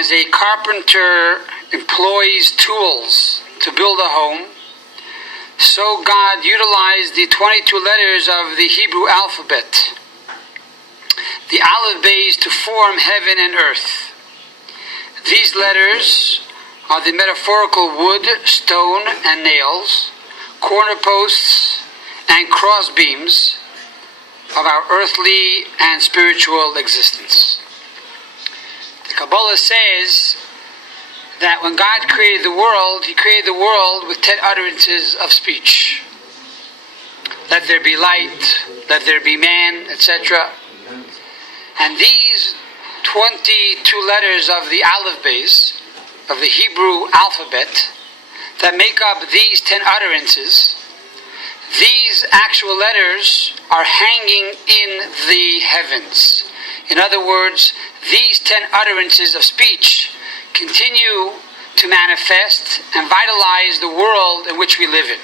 as a carpenter employs tools to build a home, so God utilized the 22 letters of the Hebrew alphabet, the Aleph Beis, to form heaven and earth. These letters are the metaphorical wood, stone, and nails, corner posts, and cross beams of our earthly and spiritual existence. The Kabbalah says that when God created the world, He created the world with 10 utterances of speech. Let there be light, let there be man, etc. And these 22 letters of the Aleph Beis, of the Hebrew alphabet, that make up these 10 utterances, these actual letters are hanging in the heavens. In other words, these 10 utterances of speech continue to manifest and vitalize the world in which we live in.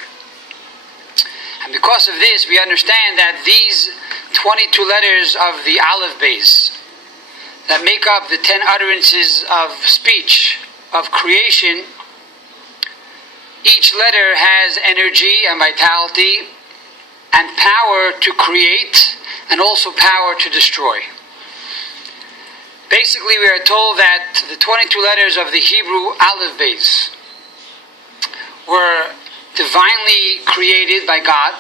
And because of this, we understand that these 22 letters of the Aleph Beis that make up the 10 utterances of speech, of creation, each letter has energy and vitality and power to create and also power to destroy. Basically, we are told that the 22 letters of the Hebrew Aleph Beis were divinely created by God.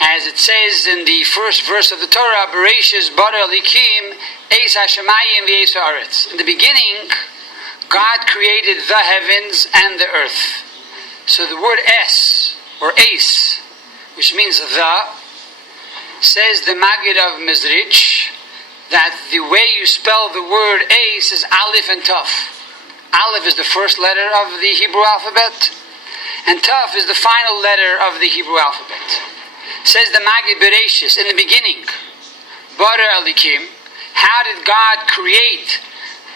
As it says in the first verse of the Torah, Bereshis bara Elikim eis hashamayim v'eis haaretz. In the beginning, God created the heavens and the earth. So the word es, or ace, which means the, says the Maggid of Mezrich, that the way you spell the word ace is Aleph and Taf. Aleph is the first letter of the Hebrew alphabet, and Taf is the final letter of the Hebrew alphabet. Says the Maggid Bereshis, in the beginning, bara Elikim, how did God create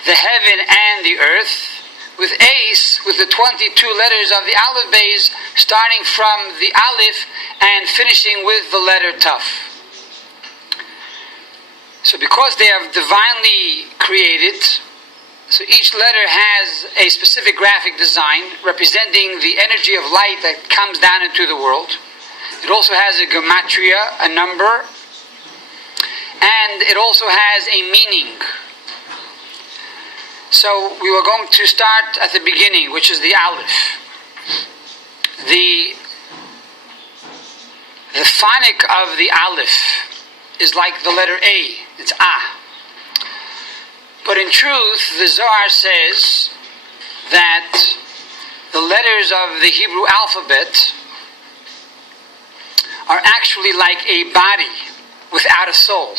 the heaven and the earth? With ace, with the 22 letters of the Aleph Beis, starting from the Aleph and finishing with the letter Taf. So because they are divinely created, so each letter has a specific graphic design representing the energy of light that comes down into the world. It also has a gematria, a number, and it also has a meaning. So we were going to start at the beginning, which is the Aleph. The phonic of the Aleph is like the letter A. It's A. But in truth, the Zohar says that the letters of the Hebrew alphabet are actually like a body without a soul.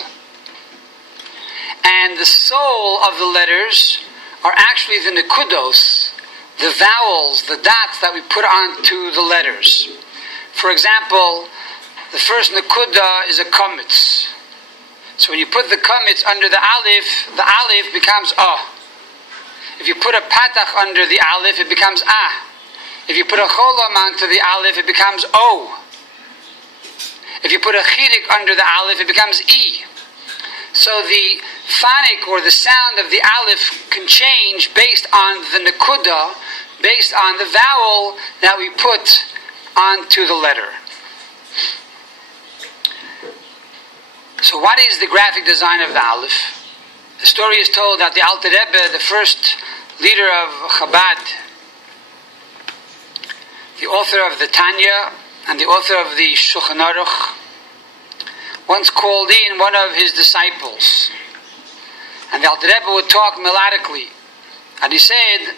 And the soul of the letters are actually the nekudos, the vowels, the dots that we put onto the letters. For example, the first nekuda is a kamitz. So when you put the kamitz under the aleph becomes a. If you put a patach under the aleph, it becomes a. If you put a cholam onto the aleph, it becomes o. If you put a chirik under the aleph, it becomes e. So the phonic, or the sound of the aleph, can change based on the nekuda, based on the vowel that we put onto the letter. So what is the graphic design of the Aleph? The story is told that the Alter Rebbe, the first leader of Chabad, the author of the Tanya and the author of the Shulchan Aruch, once called in one of his disciples. And the Alter Rebbe would talk melodically. And he said,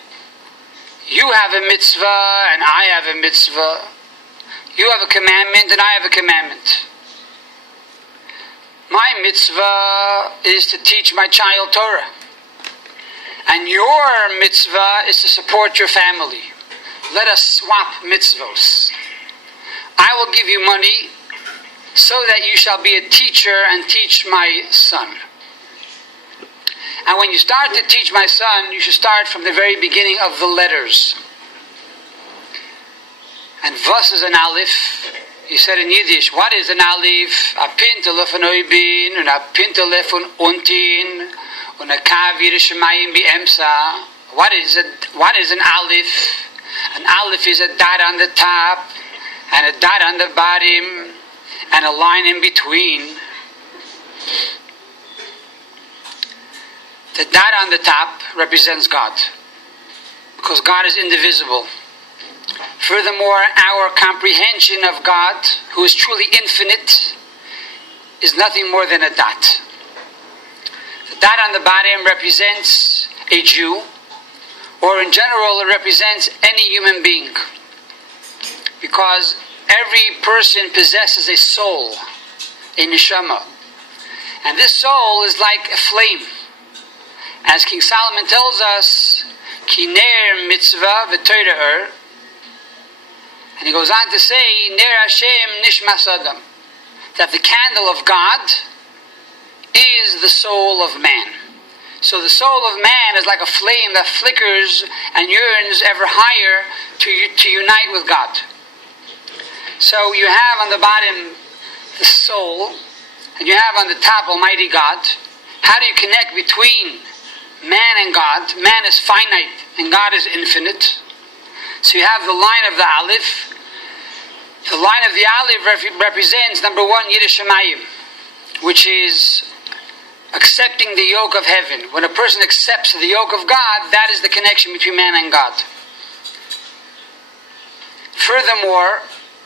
you have a mitzvah and I have a mitzvah. You have a commandment and I have a commandment. My mitzvah is to teach my child Torah. And your mitzvah is to support your family. Let us swap mitzvos. I will give you money so that you shall be a teacher and teach my son. And when you start to teach my son, you should start from the very beginning of the letters. And was is an Aleph? He said in Yiddish, what is an Aleph? A pintele von oibin, and a pintele von untin, Unakav Yerushalayim Bi'emsa. What is an Aleph? An Aleph is a dot on the top, and a dot on the bottom, and a line in between. The dot on the top represents God, because God is indivisible. Furthermore, our comprehension of God, who is truly infinite, is nothing more than a dot. The dot on the bottom represents a Jew, or in general it represents any human being, because every person possesses a soul, a neshama, and this soul is like a flame. As King Solomon tells us, Ki ner mitzvah v'torah, and he goes on to say, Ner Hashem nishmas adam, that the candle of God is the soul of man. So the soul of man is like a flame that flickers and yearns ever higher to unite with God. So you have on the bottom the soul, and you have on the top Almighty God. How do you connect between man and God? Man is finite and God is infinite. So you have the line of the Aleph. The line of the Aleph represents, number one, Yerushalayim, which is accepting the yoke of heaven. When a person accepts the yoke of God, that is the connection between man and God. Furthermore,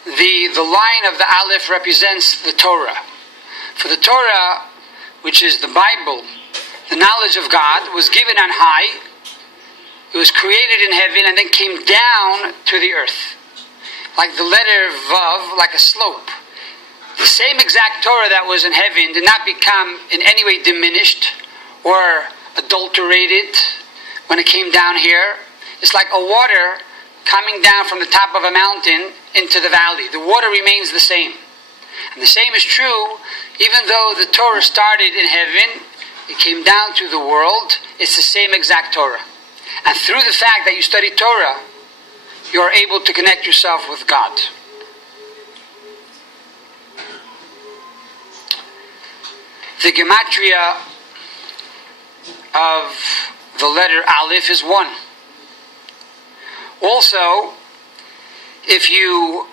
the line of the Aleph represents the Torah. For the Torah, which is the Bible, the knowledge of God, was given on high. It was created in heaven and then came down to the earth. Like the letter Vav, like a slope. The same exact Torah that was in heaven did not become in any way diminished or adulterated when it came down here. It's like a water coming down from the top of a mountain into the valley. The water remains the same. And the same is true, even though the Torah started in heaven, it came down to the world, it's the same exact Torah. And through the fact that you study Torah, you are able to connect yourself with God. The gematria of the letter Aleph is 1. Also, if you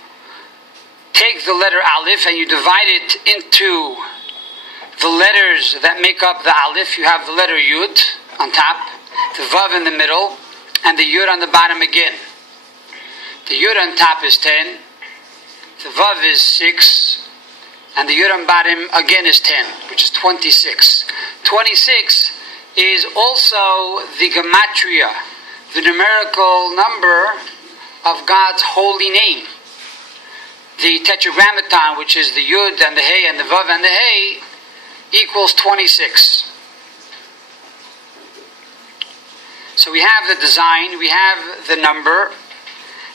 take the letter Aleph and you divide it into the letters that make up the Aleph, you have the letter Yud on top, the Vav in the middle, and the Yud on the bottom again. The Yud on top is 10, the Vav is 6, and the Yud on bottom again is 10, which is 26. 26 is also the gematria, the numerical number of God's holy name. The tetragrammaton, which is the Yud and the Hey and the Vav and the Hey, equals 26. So we have the design, we have the number,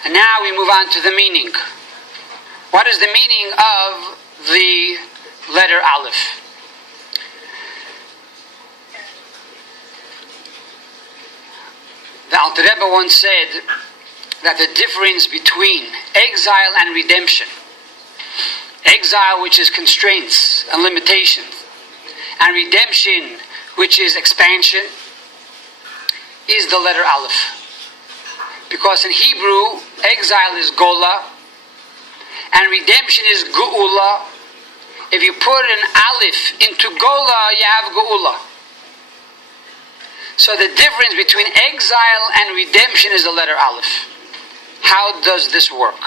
and now we move on to the meaning. What is the meaning of the letter Aleph? The Alter Rebbe once said that the difference between exile and redemption, exile, which is constraints and limitations, and redemption, which is expansion, is the letter Aleph. Because in Hebrew, exile is Gola, and redemption is Geula. If you put an Aleph into Gola, you have Geula. So the difference between exile and redemption is the letter Aleph. How does this work?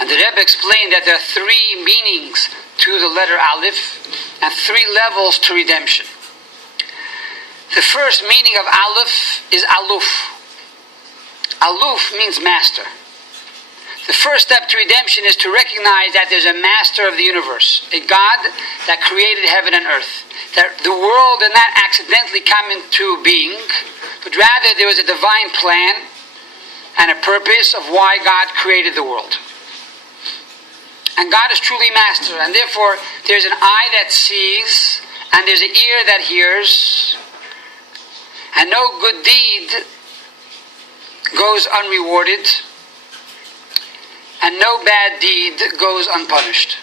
And the Rebbe explained that there are 3 meanings to the letter Aleph and 3 levels to redemption. The first meaning of Aleph is Aluf. Aluf means master. The first step to redemption is to recognize that there's a master of the universe, a God that created heaven and earth. That the world did not accidentally come into being, but rather there was a divine plan and a purpose of why God created the world. And God is truly master, and therefore there's an eye that sees, and there's an ear that hears, and no good deed goes unrewarded, and no bad deed goes unpunished.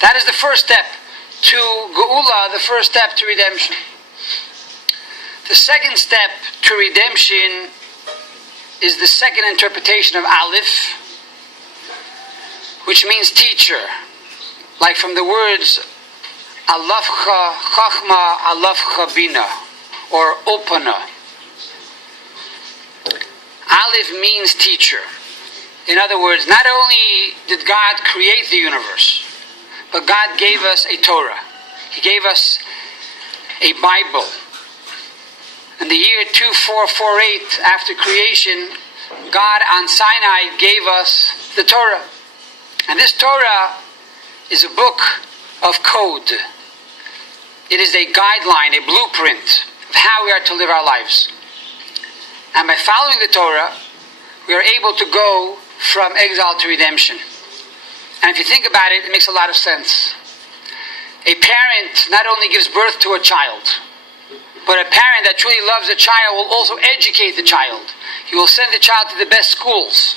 That is the first step to Geula, the first step to redemption. The second step to redemption is the second interpretation of Aleph, which means teacher, like from the words Alafcha Chachma, Alafcha Bina, or Opana. Aleph means teacher. In other words, not only did God create the universe, but God gave us a Torah. He gave us a Bible. In the year 2448 after creation, God on Sinai gave us the Torah. And this Torah is a book of code. It is a guideline, a blueprint of how we are to live our lives. And by following the Torah, we are able to go from exile to redemption. And if you think about it, it makes a lot of sense. A parent not only gives birth to a child, but a parent that truly loves a child will also educate the child. He will send the child to the best schools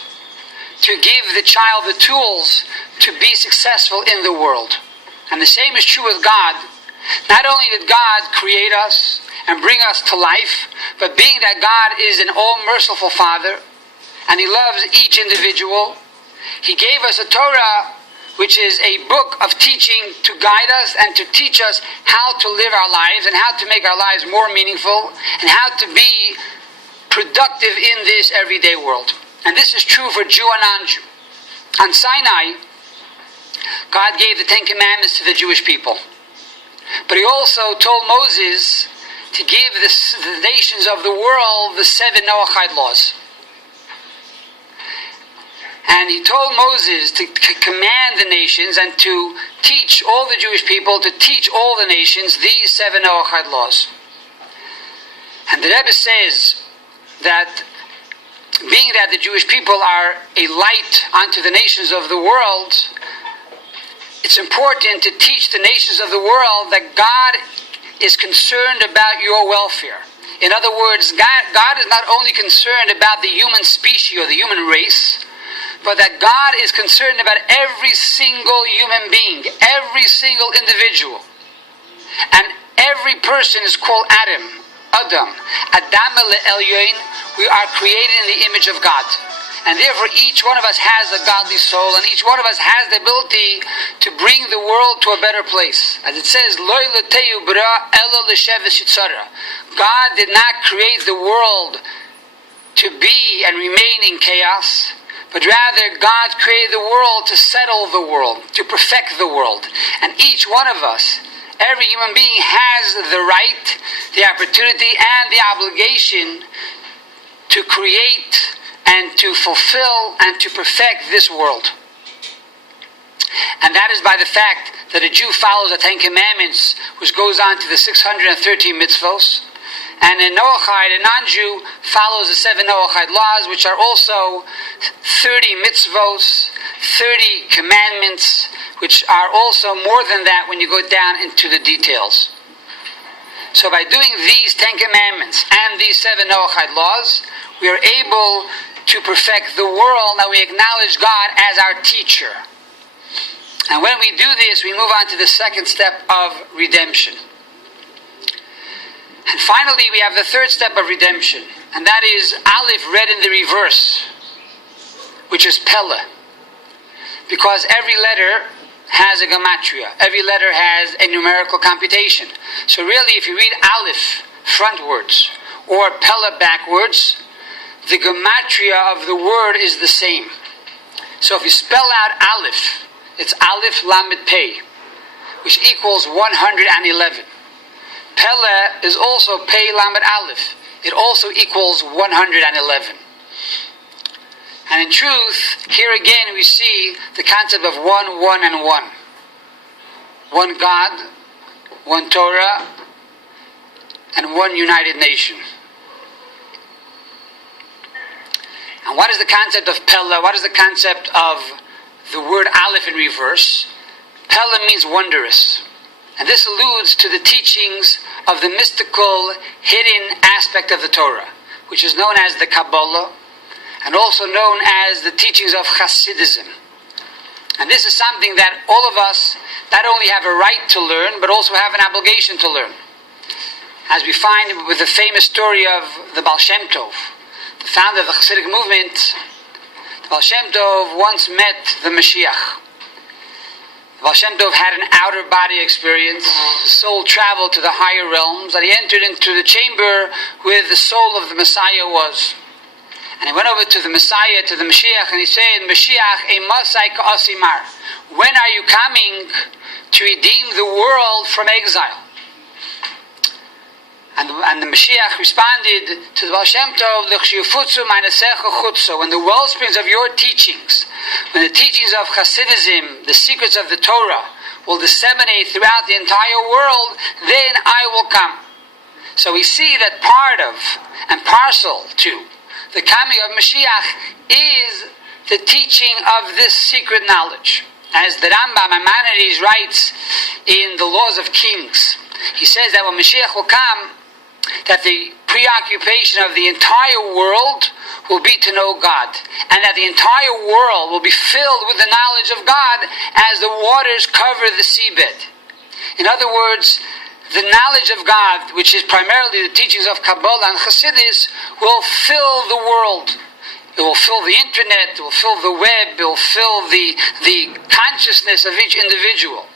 to give the child the tools to be successful in the world. And the same is true with God. Not only did God create us and bring us to life, but being that God is an all-merciful Father, and He loves each individual, He gave us a Torah, which is a book of teaching to guide us and to teach us how to live our lives and how to make our lives more meaningful and how to be productive in this everyday world. And this is true for Jew and non-Jew. On Sinai, God gave the Ten Commandments to the Jewish people. But He also told Moses to give the nations of the world the 7 Noahide laws. And He told Moses to command the nations and to teach all the Jewish people, to teach all the nations these 7 Noahide laws. And the Rebbe says that being that the Jewish people are a light unto the nations of the world, it's important to teach the nations of the world that God is concerned about your welfare. In other words, God is not only concerned about the human species or the human race, but that God is concerned about every single human being, every single individual. And every person is called Adam. Adam Elyoin. We are created in the image of God. And therefore each one of us has a godly soul, and each one of us has the ability to bring the world to a better place. As it says, God did not create the world to be and remain in chaos, but rather God created the world to settle the world, to perfect the world. And each one of us, every human being, has the right, the opportunity, and the obligation to create and to fulfill and to perfect this world. And that is by the fact that a Jew follows the 10 Commandments, which goes on to the 613 mitzvos. And a Noahide, a non-Jew, follows the 7 Noahide laws, which are also 30 mitzvos, 30 commandments, which are also more than that when you go down into the details. So by doing these 10 commandments and these 7 Noahide laws, we are able to perfect the world. Now we acknowledge God as our teacher. And when we do this, we move on to the second step of redemption. And finally, we have the third step of redemption, and that is Aleph read in the reverse, which is Pella. Because every letter has a gematria. Every letter has a numerical computation. So really, if you read Aleph frontwards or Pella backwards, the gematria of the word is the same. So if you spell out Aleph, it's Aleph Lamed Pei, which equals 111. Pella is also Pei Lamed Aleph. It also equals 111. And in truth, here again we see the concept of one, and one. One God, one Torah, and one united nation. And what is the concept of Pella? What is the concept of the word Aleph in reverse? Pella means wondrous. And this alludes to the teachings of the mystical, hidden aspect of the Torah, which is known as the Kabbalah, and also known as the teachings of Hasidism. And this is something that all of us not only have a right to learn, but also have an obligation to learn. As we find with the famous story of the Baal Shem Tov, the founder of the Hasidic movement. The Baal Shem Tov once met the Mashiach. The Baal Shem Tov had an outer body experience. The soul traveled to the higher realms, and he entered into the chamber where the soul of the Messiah was. And he went over to the Messiah, to the Mashiach, and he said, Mashiach, emasai ka'asimar. When are you coming to redeem the world from exile? And the Mashiach responded to the Baal Shem Tov, when the well springs of your teachings, when the teachings of Hasidism, the secrets of the Torah, will disseminate throughout the entire world, then I will come. So we see that part of and parcel to the coming of Mashiach is the teaching of this secret knowledge. As the Rambam Maimonides writes in the Laws of Kings, he says that when Mashiach will come, that the preoccupation of the entire world will be to know God, and that the entire world will be filled with the knowledge of God as the waters cover the seabed. In other words, the knowledge of God, which is primarily the teachings of Kabbalah and Hasidus, will fill the world. It will fill the internet, it will fill the web, it will fill the consciousness of each individual.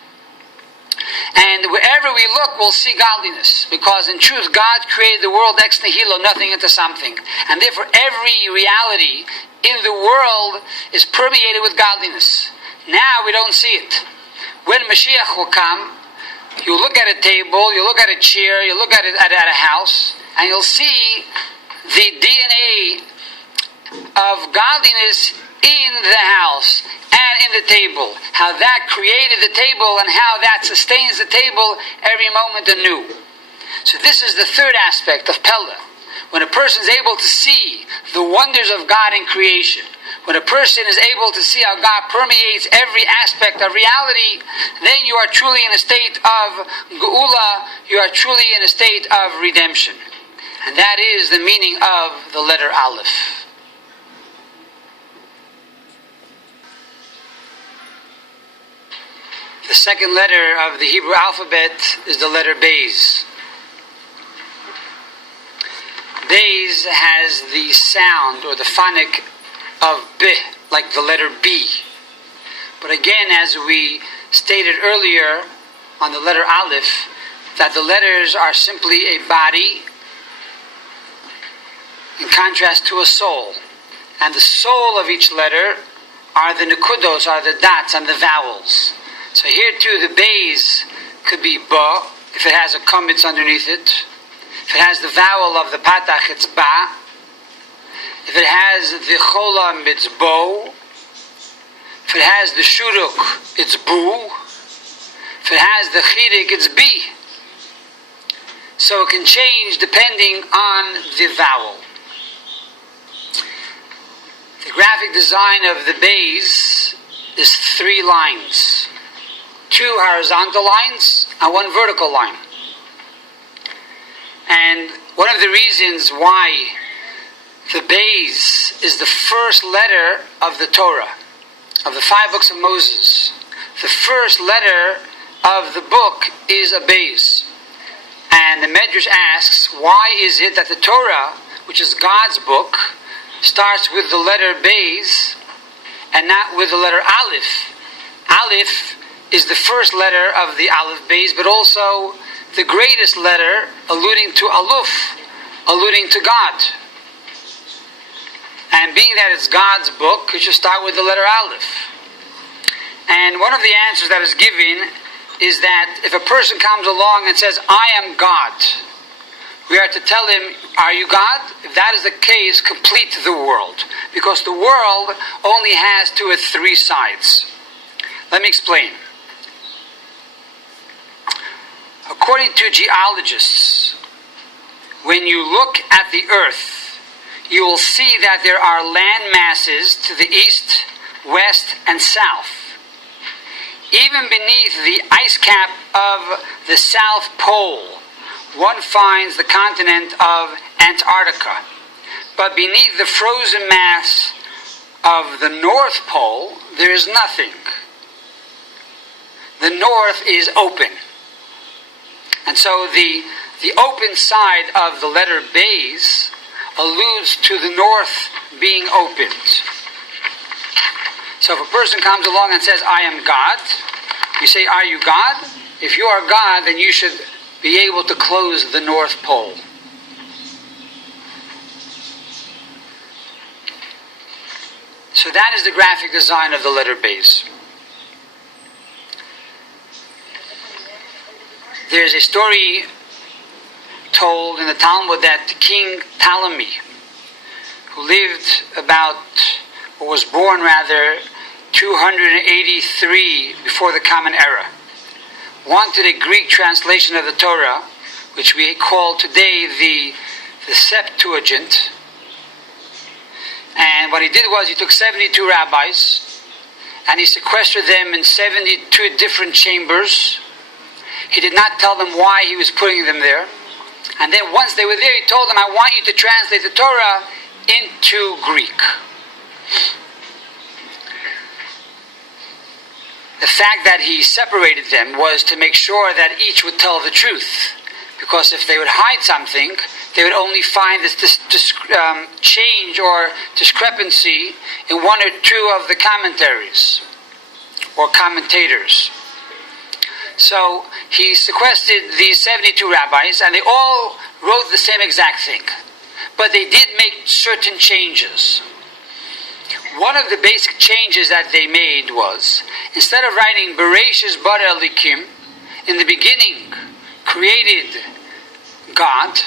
And wherever we look, we'll see godliness. Because in truth, God created the world ex nihilo, nothing into something. And therefore, every reality in the world is permeated with godliness. Now we don't see it. When Mashiach will come, you look at a table, you look at a chair, you look at a house, and you'll see the DNA of godliness in the house and in the table. How that created the table and how that sustains the table every moment anew. So this is the third aspect of Pella. When a person is able to see the wonders of God in creation, when a person is able to see how God permeates every aspect of reality, then you are truly in a state of Geula, you are truly in a state of redemption. And that is the meaning of the letter Aleph. The second letter of the Hebrew alphabet is the letter Beis. Beis has the sound or the phonic of B, like the letter B. But again, as we stated earlier on the letter Aleph, that the letters are simply a body in contrast to a soul. And the soul of each letter are the nekudos, are the dots and the vowels. So here too, the Beis could be Ba. If it has a kumitz underneath it. If it has the vowel of the patach, it's Ba. If it has the cholam, it's Bo. If it has the shuruk, it's Bu. If it has the chirik, it's Bi. So it can change depending on the vowel. The graphic design of the Beis is 3 lines. 2 horizontal lines and 1 vertical line. And one of the reasons why the Beis is the first letter of the Torah, of the 5 books of Moses. The first letter of the book is a Beis. And the Medrash asks, why is it that the Torah, which is God's book, starts with the letter Beis and not with the letter Aleph? Aleph is the first letter of the Aleph Beis, but also the greatest letter, alluding to Aluf, alluding to God. And being that it's God's book, it should start with the letter Aleph. And one of the answers that is given is that if a person comes along and says, I am God, we are to tell him, are you God? If that is the case, complete the world. Because the world only has 2 or 3 sides. Let me explain. According to geologists, when you look at the earth, you will see that there are land masses to the east, west, and south. Even beneath the ice cap of the South Pole, one finds the continent of Antarctica. But beneath the frozen mass of the North Pole, there is nothing. the north is open. And so the open side of the letter Beis alludes to the north being opened. So if a person comes along and says, I am God, you say, are you God? If you are God, then you should be able to close the North Pole. So that is the graphic design of the letter Beis. There's a story told in the Talmud that King Ptolemy, who lived about, or was born rather, 283 before the Common Era, wanted a Greek translation of the Torah, which we call today the Septuagint. And what he did was he took 72 rabbis and he sequestered them in 72 different chambers. He did not tell them why he was putting them there. And then once they were there, he told them, I want you to translate the Torah into Greek. The fact that he separated them was to make sure that each would tell the truth. Because if they would hide something, they would only find this change or discrepancy in one or two of the commentaries or commentators. So he sequestered these 72 rabbis, and they all wrote the same exact thing. But they did make certain changes. One of the basic changes that they made was, instead of writing Bereshis bara Elikim, in the beginning created God,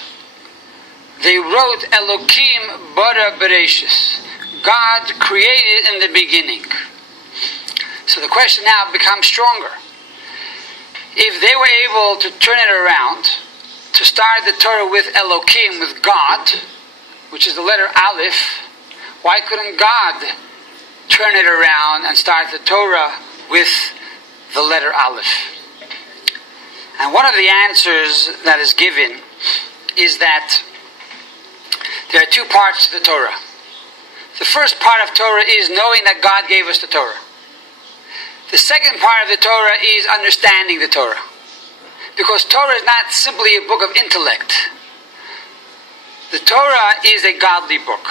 they wrote Elokim bara Bereshis, God created in the beginning. So the question now becomes stronger. If they were able to turn it around, to start the Torah with Elokim, with God, which is the letter Aleph, why couldn't God turn it around and start the Torah with the letter Aleph? And one of the answers that is given is that there are two parts to the Torah. The first part of Torah is knowing that God gave us the Torah. The second part of the Torah is understanding the Torah. Because Torah is not simply a book of intellect. The Torah is a godly book.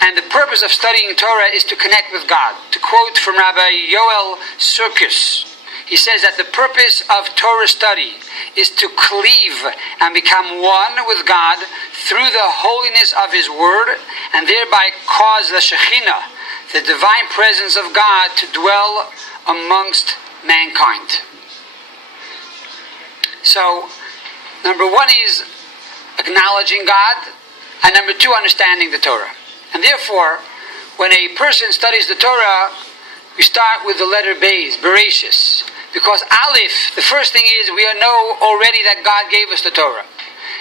And the purpose of studying Torah is to connect with God. To quote from Rabbi Yoel Sirkis, he says that the purpose of Torah study is to cleave and become one with God through the holiness of His Word, and thereby cause the Shekhinah, the divine presence of God, to dwell amongst mankind. So, number one is acknowledging God, and number two, understanding the Torah. And therefore, when a person studies the Torah, we start with the letter Beis, Bereshis. Because Aleph, the first thing is we know already that God gave us the Torah.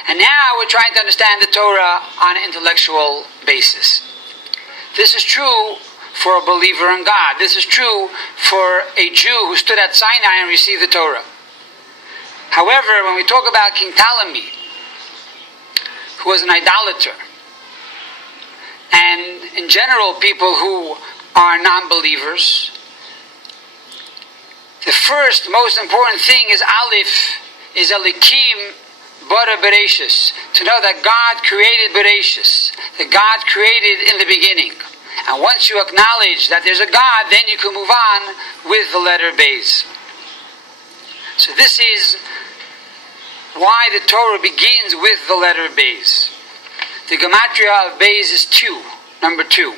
And now we're trying to understand the Torah on an intellectual basis. This is true for a believer in God. This is true for a Jew who stood at Sinai and received the Torah. However, when we talk about King Ptolemy, who was an idolater, and in general people who are non-believers, the first most important thing is Aleph, is Elikim bara Bereshis, to know that God created Bereshis, that God created in the beginning. And once you acknowledge that there's a God, then you can move on with the letter Beis. So this is why the Torah begins with the letter Beis. The gematria of Beis is 2, number 2.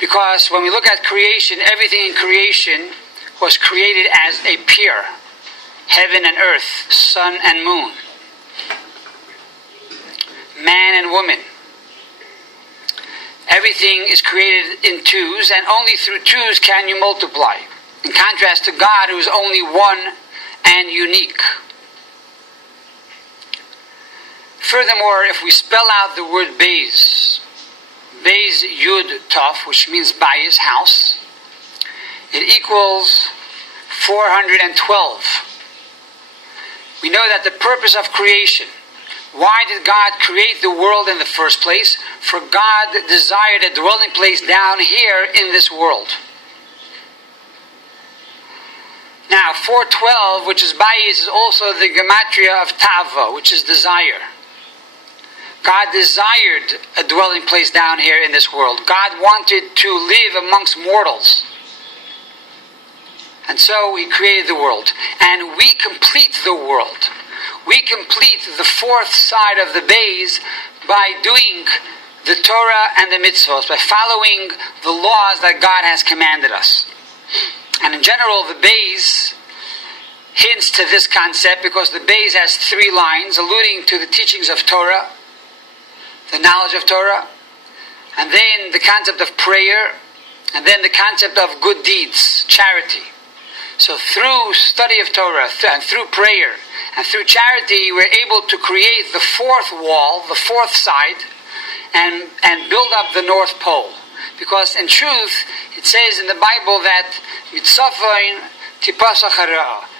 Because when we look at creation, everything in creation was created as a pair. Heaven and earth, sun and moon. Man and woman. Everything is created in twos, and only through twos can you multiply. In contrast to God, who is only one and unique. Furthermore, if we spell out the word Beis, Beis Yud Tov, which means Bayis, house, it equals 412. We know that the purpose of creation, why did God create the world in the first place? For God desired a dwelling place down here in this world. Now, 412, which is bayis, is also the gematria of tava, which is desire. God desired a dwelling place down here in this world. God wanted to live amongst mortals. And so He created the world. And we complete the world. We complete the fourth side of the bays by doing the Torah and the mitzvahs, by following the laws that God has commanded us. And in general, the bays hints to this concept because the bays has 3 lines alluding to the teachings of Torah, the knowledge of Torah, and then the concept of prayer, and then the concept of good deeds, charity. So through study of Torah, and through prayer, and through charity, we're able to create the fourth wall, the fourth side, and build up the North Pole. Because in truth, it says in the Bible that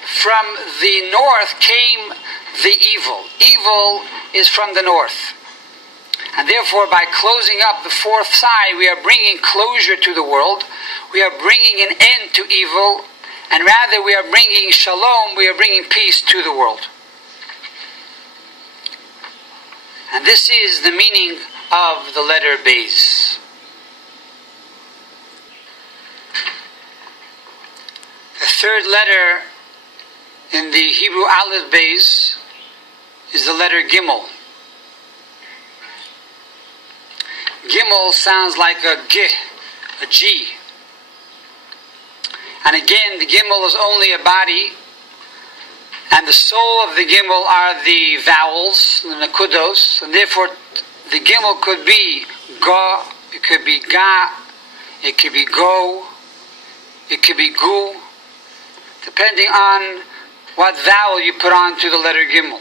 from the north came the evil. Evil is from the north. And therefore, by closing up the fourth side, we are bringing closure to the world. We are bringing an end to evil. And rather, we are bringing shalom, we are bringing peace to the world. And this is the meaning of the letter Beis. The third letter in the Hebrew Aleph Beis is the letter Gimel. Gimel sounds like a G. And again, the Gimel is only a body, and the soul of the Gimel are the vowels, the Nakudos, and therefore the Gimel could be Ga, it could be Ga, it could be Go, it could be Gu, depending on what vowel you put on to the letter Gimel.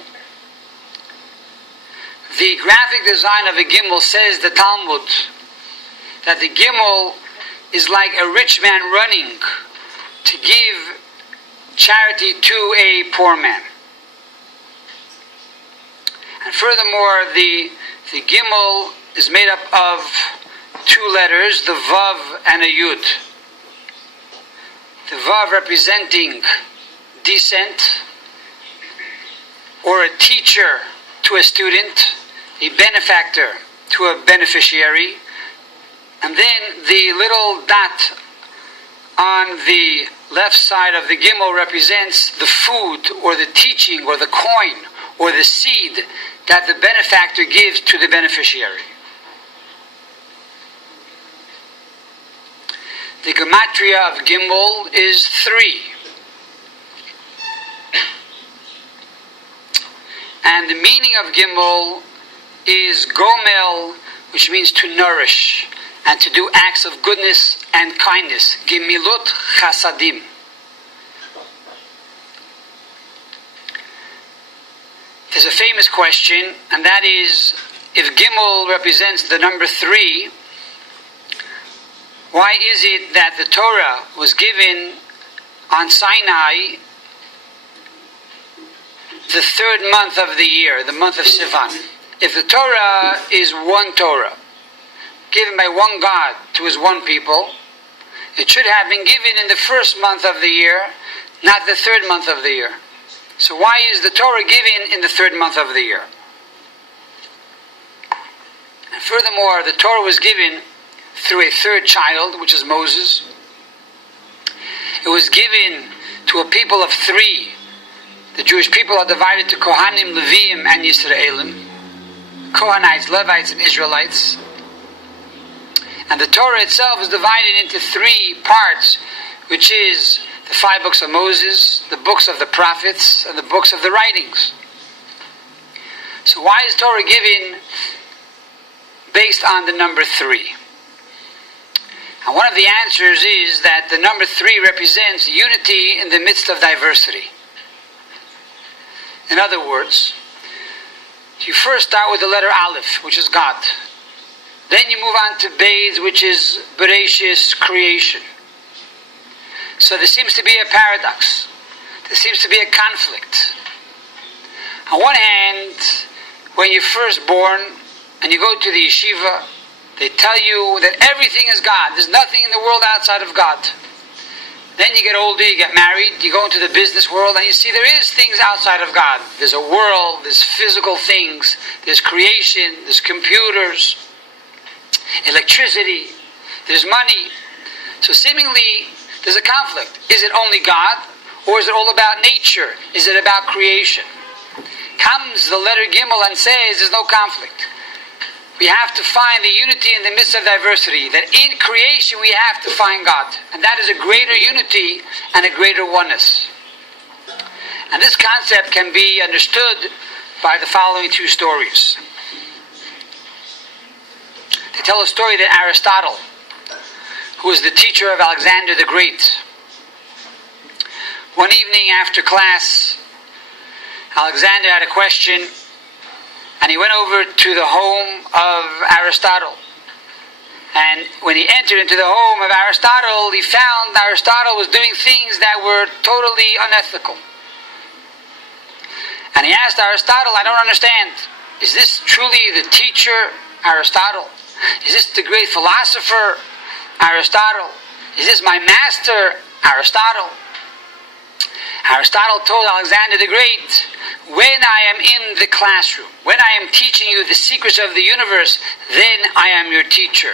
The graphic design of a Gimel, says the Talmud, that the Gimel is like a rich man running to give charity to a poor man. And furthermore, the Gimel is made up of 2 letters, the Vav and a Yud. The Vav representing descent, or a teacher to a student, a benefactor to a beneficiary, and then the little dot on the left side of the Gimel represents the food or the teaching or the coin or the seed that the benefactor gives to the beneficiary. The gematria of Gimel is 3. And the meaning of Gimel is Gomel, which means to nourish and to do acts of goodness and kindness. Gemilut chasadim. There's a famous question, and that is, if Gimel represents the number 3, why is it that the Torah was given on Sinai the 3rd month of the year, the month of Sivan? If the Torah is one Torah, given by one God to His one people, it should have been given in the 1st month of the year, not the 3rd month of the year. So why is the Torah given in the 3rd month of the year? And furthermore, the Torah was given through a 3rd child, which is Moses. It was given to a people of 3. The Jewish people are divided to Kohanim, Leviim, and Yisraelim. Kohanites, Levites, and Israelites. And the Torah itself is divided into 3 parts, which is the 5 books of Moses, the books of the prophets, and the books of the writings. So why is Torah given based on the number 3? And one of the answers is that the number 3 represents unity in the midst of diversity. In other words, you first start with the letter Aleph, which is God. Then you move on to Beis, which is Bereshis, creation. So there seems to be a paradox. There seems to be a conflict. On one hand, when you're first born and you go to the yeshiva, they tell you that everything is God. There's nothing in the world outside of God. Then you get older, you get married, you go into the business world, and you see there is things outside of God. There's a world, there's physical things, there's creation, there's computers, electricity, there's money. So seemingly, there's a conflict. Is it only God, or is it all about nature? Is it about creation? Comes the letter Gimel and says there's no conflict. We have to find the unity in the midst of diversity. That in creation we have to find God. And that is a greater unity and a greater oneness. And this concept can be understood by the following two stories. They tell a story that Aristotle, who was the teacher of Alexander the Great, one evening after class, Alexander had a question, and he went over to the home of Aristotle. And when he entered into the home of Aristotle, he found Aristotle was doing things that were totally unethical. And he asked Aristotle, I don't understand. Is this truly the teacher, Aristotle? Is this the great philosopher, Aristotle? Is this my master, Aristotle? Aristotle told Alexander the Great, when I am in the classroom, when I am teaching you the secrets of the universe, then I am your teacher,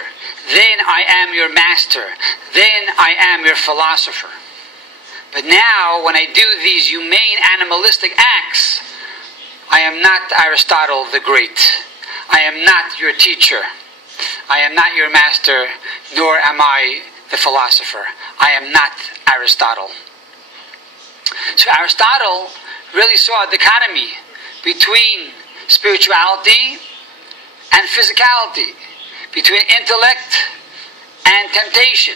then I am your master, then I am your philosopher. But now, when I do these humane animalistic acts, I am not Aristotle the Great. I am not your teacher. I am not your master, nor am I the philosopher. I am not Aristotle. So Aristotle really saw a dichotomy between spirituality and physicality, between intellect and temptation.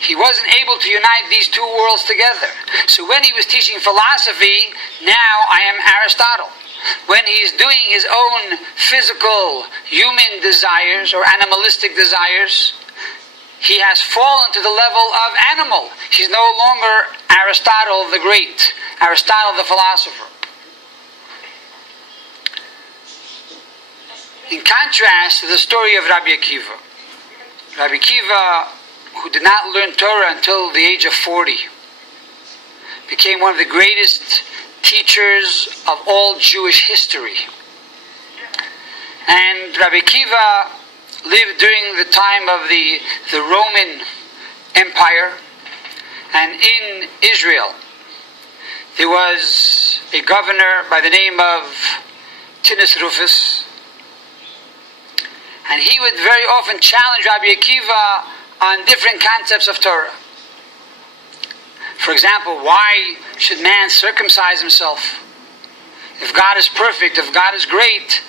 He wasn't able to unite these two worlds together. So when he was teaching philosophy, now I am Aristotle. When he's doing his own physical human desires or animalistic desires, he has fallen to the level of animal. He's no longer Aristotle the Great, Aristotle the philosopher. In contrast to the story of Rabbi Akiva, Rabbi Akiva, who did not learn Torah until the age of 40, became one of the greatest teachers of all Jewish history. And Rabbi Akiva lived during the time of the Roman Empire, and in Israel there was a governor by the name of Tinus Rufus, and he would very often challenge Rabbi Akiva on different concepts of Torah. For example, why should man circumcise himself? If God is perfect, if God is great,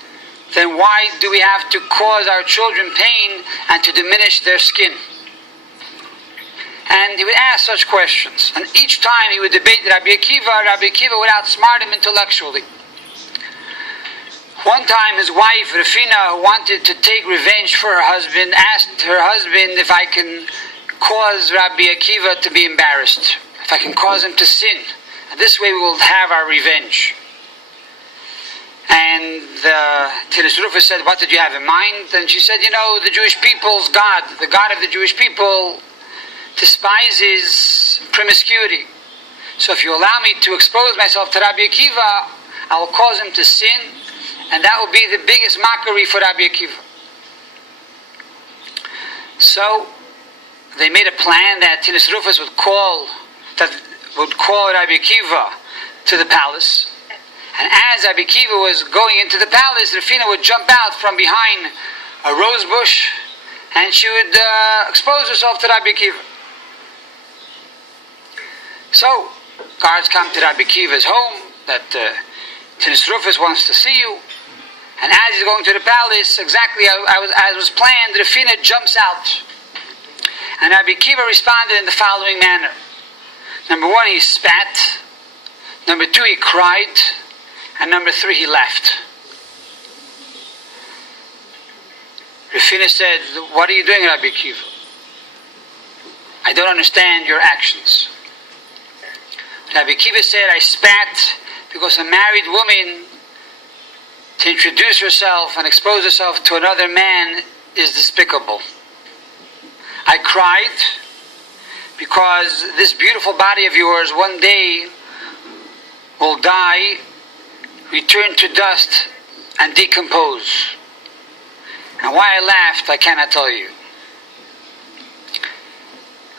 then why do we have to cause our children pain and to diminish their skin? And he would ask such questions. And each time he would debate Rabbi Akiva would outsmart him intellectually. One time his wife, Rafina, who wanted to take revenge for her husband, asked her husband if I can cause Rabbi Akiva to be embarrassed, if I can cause him to sin. And this way we will have our revenge. And Tinus Rufus said, what did you have in mind? And she said, the Jewish people's God, the God of the Jewish people, despises promiscuity. So if you allow me to expose myself to Rabbi Akiva, I will cause him to sin, and that will be the biggest mockery for Rabbi Akiva. So they made a plan that Tinus Rufus would call Rabbi Akiva to the palace. And as Rabbi Akiva was going into the palace, Rafina would jump out from behind a rose bush, and she would expose herself to Rabbi Akiva. So, guards come to Rabbi Akiva's home, that Tinus Rufus wants to see you. And as he's going to the palace, exactly as was planned, Rafina jumps out. And Rabbi Akiva responded in the following manner. Number one, he spat. Number two, he cried. And number three, he left. Rafina said, what are you doing, Rabbi Akiva? I don't understand your actions. Rabbi Akiva said, I spat because a married woman to introduce herself and expose herself to another man is despicable. I cried because this beautiful body of yours one day will die, return to dust, and decompose. And why I laughed, I cannot tell you.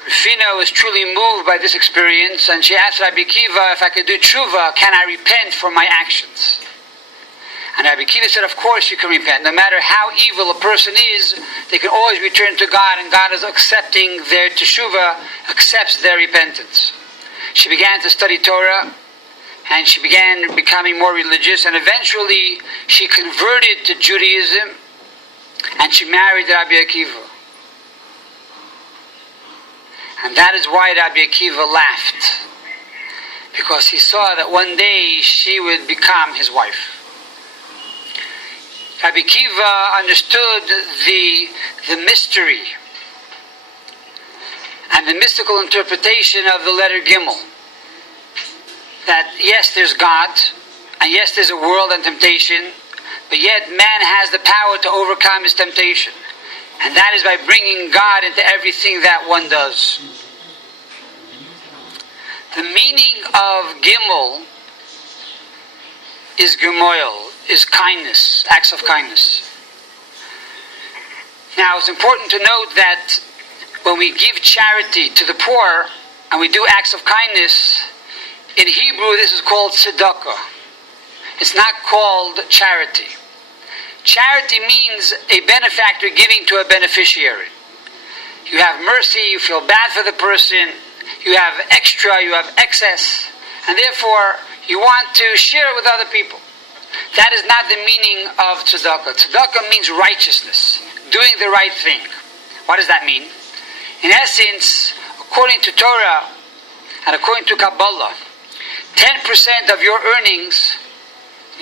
Rufina was truly moved by this experience, and she asked Rabbi Akiva, if I could do tshuva, can I repent for my actions? And Rabbi Akiva said, of course you can repent. No matter how evil a person is, they can always return to God, and God is accepting their teshuvah, accepts their repentance. She began to study Torah, and she began becoming more religious, and eventually she converted to Judaism, and she married Rabbi Akiva. And that is why Rabbi Akiva laughed, because he saw that one day she would become his wife. Rabbi Akiva understood the mystery and the mystical interpretation of the letter Gimel. That yes, there's God, and yes, there's a world and temptation, but yet man has the power to overcome his temptation. And that is by bringing God into everything that one does. The meaning of Gimel is Gemoil, is kindness, acts of kindness. Now it's important to note that when we give charity to the poor and we do acts of kindness, in Hebrew this is called tzedakah. It's not called charity. Charity means a benefactor giving to a beneficiary. You have mercy, you feel bad for the person, you have extra, you have excess, and therefore you want to share it with other people. That is not the meaning of tzedakah. Tzedakah means righteousness, doing the right thing. What does that mean? In essence, according to Torah and according to Kabbalah, 10% of your earnings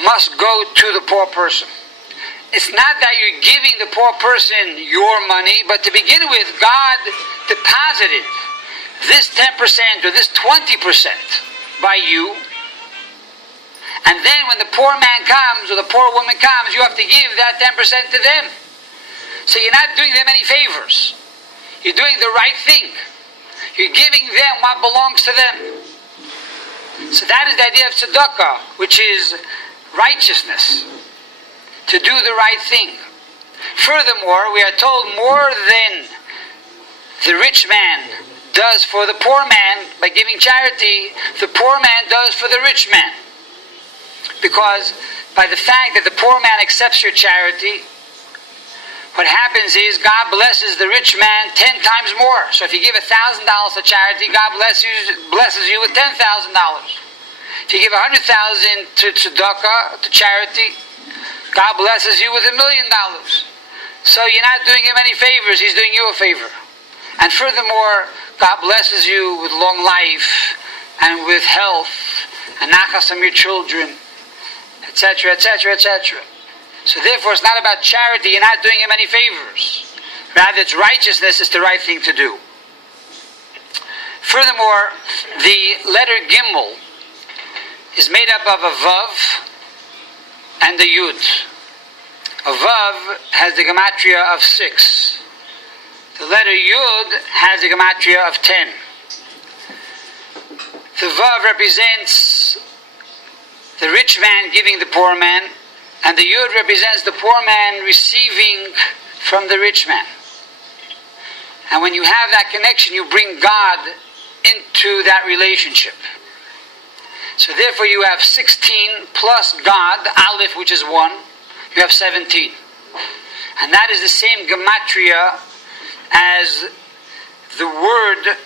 must go to the poor person. It's not that you're giving the poor person your money, but to begin with, God deposited this 10% or this 20% by you. And then when the poor man comes or the poor woman comes, you have to give that 10% to them. So you're not doing them any favors. You're doing the right thing. You're giving them what belongs to them. So that is the idea of tzedakah, which is righteousness, to do the right thing. Furthermore, we are told more than the rich man does for the poor man by giving charity, the poor man does for the rich man. Because by the fact that the poor man accepts your charity, what happens is God blesses the rich man 10 times more. So if you give $1,000 to charity, God blesses you with $10,000. If you give $100,000 to tzedakah, to charity, God blesses you with $1 million. So you're not doing him any favors, he's doing you a favor. And furthermore, God blesses you with long life and with health and nachas from your children, etc., etc., etc. So therefore it's not about charity, you're not doing him any favors. Rather, it's righteousness is the right thing to do. Furthermore, the letter Gimel is made up of a Vav and a Yud. A Vav has the gematria of 6. The letter Yud has the gematria of 10. The Vav represents the rich man giving the poor man, and the Yud represents the poor man receiving from the rich man. And when you have that connection, you bring God into that relationship. So therefore you have 16 plus God, Aleph, which is 1, you have 17. And that is the same gematria as the word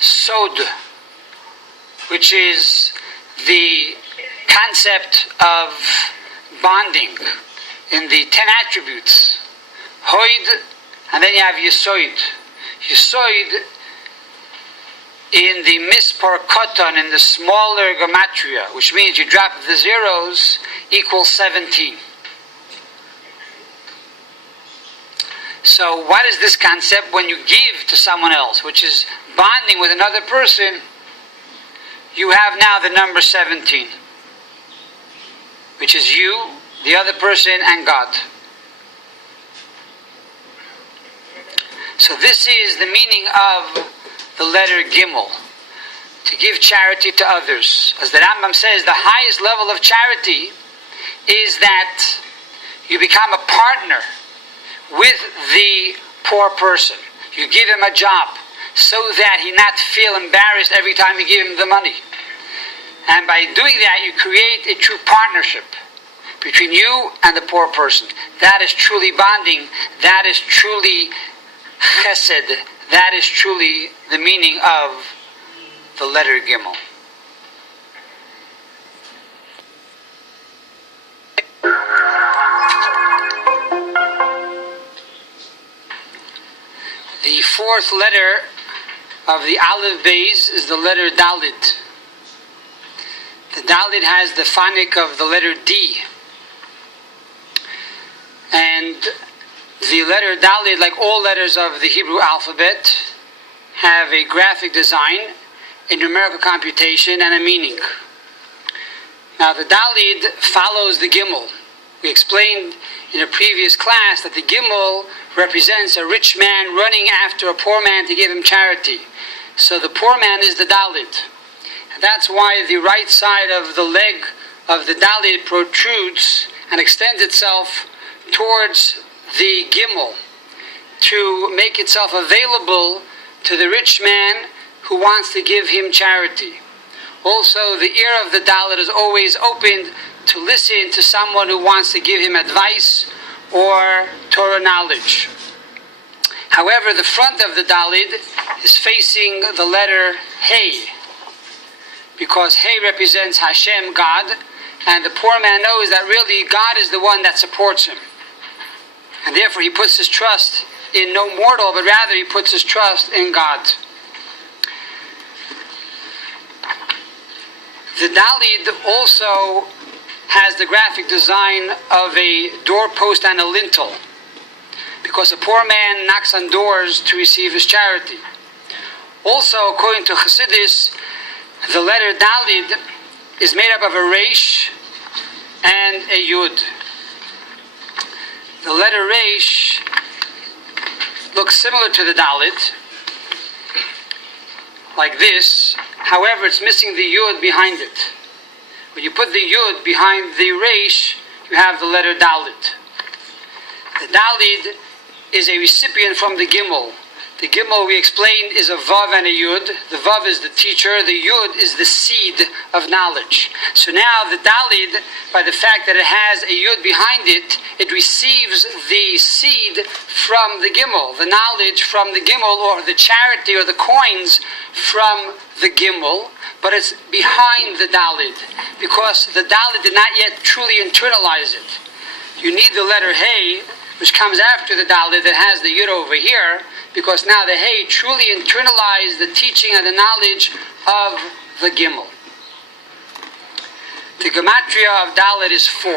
Sod, which is the concept of bonding in the 10 attributes. Hoid, and then you have Yesoid. Yesoid in the mispar katan, in the smaller gematria, which means you drop the zeros, equals 17. So what is this concept? When you give to someone else, which is bonding with another person, you have now the number 17, which is you, the other person, and God. So this is the meaning of the letter Gimel, to give charity to others. As the Rambam says, the highest level of charity is that you become a partner with the poor person. You give him a job so that he not feel embarrassed every time you give him the money. And by doing that, you create a true partnership between you and the poor person. That is truly bonding. That is truly chesed. That is truly the meaning of the letter Gimel. The fourth letter of the Aleph base is the letter Dalet. The Dalet has the phonic of the letter D. And the letter Dalet, like all letters of the Hebrew alphabet, have a graphic design, a numerical computation, and a meaning. Now the Dalet follows the Gimel. We explained in a previous class that the Gimel represents a rich man running after a poor man to give him charity. So the poor man is the Dalet. And that's why the right side of the leg of the Dalet protrudes and extends itself towards the Gimel to make itself available to the rich man who wants to give him charity. Also, the ear of the Dalet is always opened to listen to someone who wants to give him advice or Torah knowledge. However, the front of the Dalet is facing the letter Hey, because Hey represents Hashem, God, and the poor man knows that really God is the one that supports him. And therefore he puts his trust in no mortal, but rather he puts his trust in God. The Dalet also has the graphic design of a doorpost and a lintel, because a poor man knocks on doors to receive his charity. Also, according to Chassidus, the letter Dalet is made up of a Resh and a Yud. The letter Resh looks similar to the Dalet, like this. However, it's missing the Yud behind it. When you put the Yud behind the Resh, you have the letter Dalet. The Dalet is a recipient from the Gimel. The Gimel, we explained, is a Vav and a Yud. The Vav is the teacher. The Yud is the seed of knowledge. So now the Dalet, by the fact that it has a Yud behind it, it receives the seed from the Gimel, the knowledge from the Gimel, or the charity or the coins from the Gimel, but it's behind the Dalet, because the Dalet did not yet truly internalize it. You need the letter Hey, which comes after the Dalet that has the Yud over here, because now the Hey truly internalized the teaching and the knowledge of the Gimel. The gematria of Dalet is 4,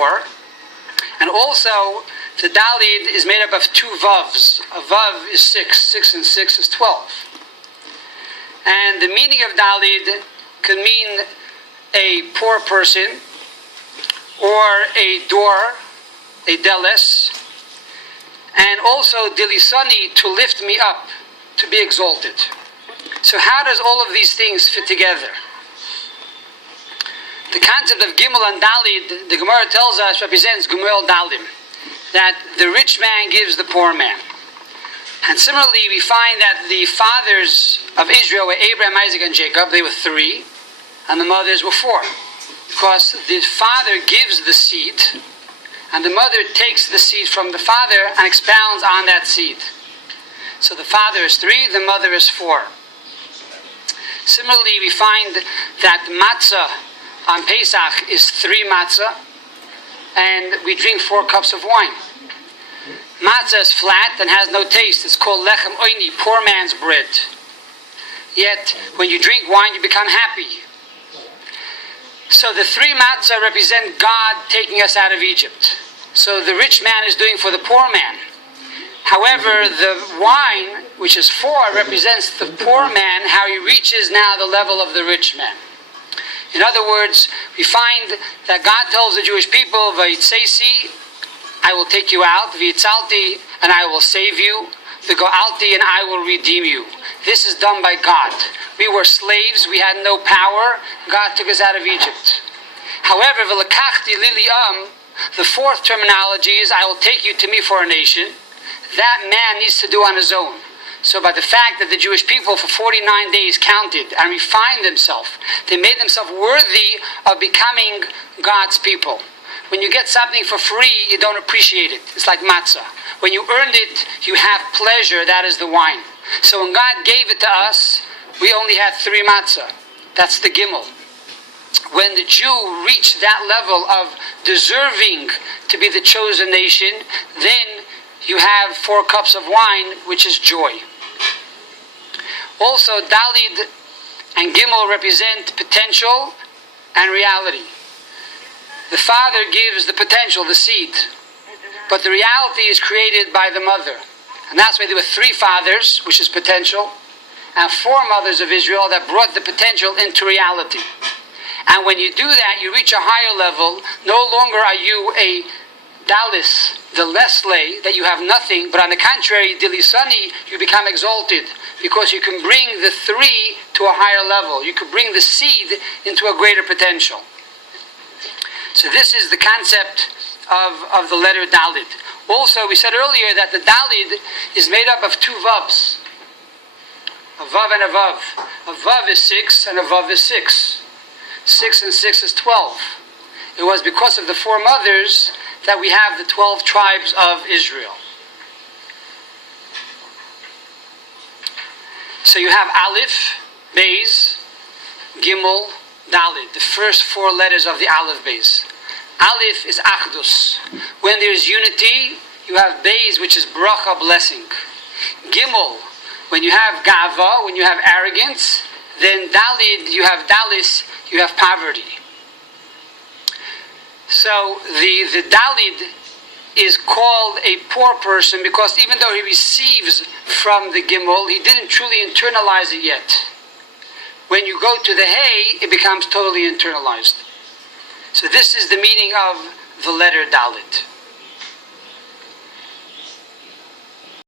and also the Dalet is made up of 2 Vavs. A Vav is 6, 6 and 6 is 12. And the meaning of Dalet could mean a poor person, or a door, a deles, and also dilisani, to lift me up, to be exalted. So how does all of these things fit together? The concept of Gimel and Dalet, the Gemara tells us, represents Gimel Dalim, that the rich man gives the poor man. And similarly, we find that the fathers of Israel were Abraham, Isaac, and Jacob. They were 3, and the mothers were 4. Because the father gives the seed, and the mother takes the seed from the father and expounds on that seed. So the father is 3, the mother is 4. Similarly, we find that matzah on Pesach is 3 matzah, and we drink 4 cups of wine. Matzah is flat and has no taste. It's called lechem oini, poor man's bread. Yet, when you drink wine, you become happy. So the 3 matzah represent God taking us out of Egypt. So the rich man is doing for the poor man. However, the wine, which is 4, represents the poor man, how he reaches now the level of the rich man. In other words, we find that God tells the Jewish people, Vayitzeisi, I will take you out, V'yitzalti, and I will save you, the Go'alti, and I will redeem you. This is done by God. We were slaves, we had no power, God took us out of Egypt. However, v'lekachti li li'am, the fourth terminology is, I will take you to me for a nation. That man needs to do on his own. So by the fact that the Jewish people for 49 days counted and refined themselves, they made themselves worthy of becoming God's people. When you get something for free, you don't appreciate it. It's like matzah. When you earned it, you have pleasure. That is the wine. So when God gave it to us, we only had 3 matzah. That's the gimel. When the Jew reached that level of deserving to be the chosen nation, then you have 4 cups of wine, which is joy. Also, Dalet and Gimel represent potential and reality. The father gives the potential, the seed, but the reality is created by the mother. And that's why there were 3 fathers, which is potential, and 4 mothers of Israel that brought the potential into reality. And when you do that, you reach a higher level. No longer are you a Dalis, the Leslie, that you have nothing, but on the contrary, Dilisani, you become exalted, because you can bring the 3 to a higher level. You can bring the seed into a greater potential. So this is the concept of the letter Dalet. Also, we said earlier that the Dalet is made up of 2 vavs. A vav and a vav. A vav is 6 and a vav is 6. 6 and 6 is 12. It was because of the 4 mothers that we have the 12 tribes of Israel. So you have Aleph, Beis, Gimel, Dalet, the first 4 letters of the Aleph Beis. Aleph is Achdus. When there is unity, you have Beis, which is bracha, blessing. Gimel, when you have Gava, when you have arrogance, then Dalet, you have Dalis, you have poverty. So the Dalet is called a poor person because even though he receives from the Gimel, he didn't truly internalize it yet. When you go to the Hay, it becomes totally internalized. So this is the meaning of the letter Dalet.